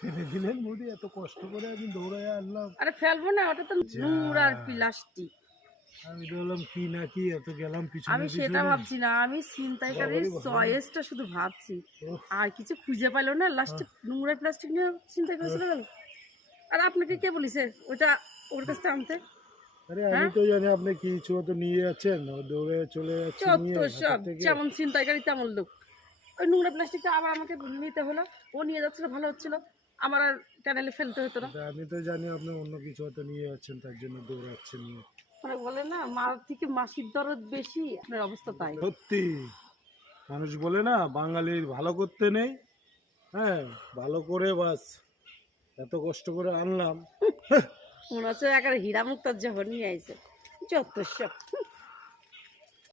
ফেলে দিলেন মোদি, এত কষ্ট করে আমি দৌড়ায় আনলাম। আরে ফেলবো না, ওটা তো নোংরা আর প্লাস্টিক। আমি বললাম কি না কি, এত গেলাম পিছনে। আমি সেটা ভাবছি না, আমি ছিনতাইকারীর চয়েসটা শুধু ভাবছি, আর কিছু খুঁজে পাইলো না, লাস্টে নোংরা প্লাস্টিক নিয়ে ছিনতাই করে চলে গেল। আর আপনাকে কে বলিছে ওটা ওর কাছ থেকে আনতে? আরে আমি তো জানি আপনি কিছু তো নিয়ে যাচ্ছেন, দৌড়ে চলে যাচ্ছেন নিয়ে সব যেমন ছিনতাইকারী তেমন লোক। ওই নোংরা প্লাস্টিকটা আবার আমাকে নিতে হলো, ও নিয়ে যাচ্ছিল ভালো হচ্ছিল, আমার আর ক্যানেলে ফেলতে হতো না। আমি তো জানি আপনি অন্য কিছু হয়তো নিয়ে যাচ্ছেন, তার জন্য দৌড়াচ্ছেন। মানে বলে না, মার থেকে মাসির দরদ বেশি, আপনার অবস্থা তাই। সত্যি মানুষ বলে না, বাঙালির ভালো করতে নেই। হ্যাঁ, ভালো করে বাস এত কষ্ট করে আনলাম। মনে হচ্ছে একেবারে হীরা মুক্তার যখন নিয়ে আইছে, যত সব।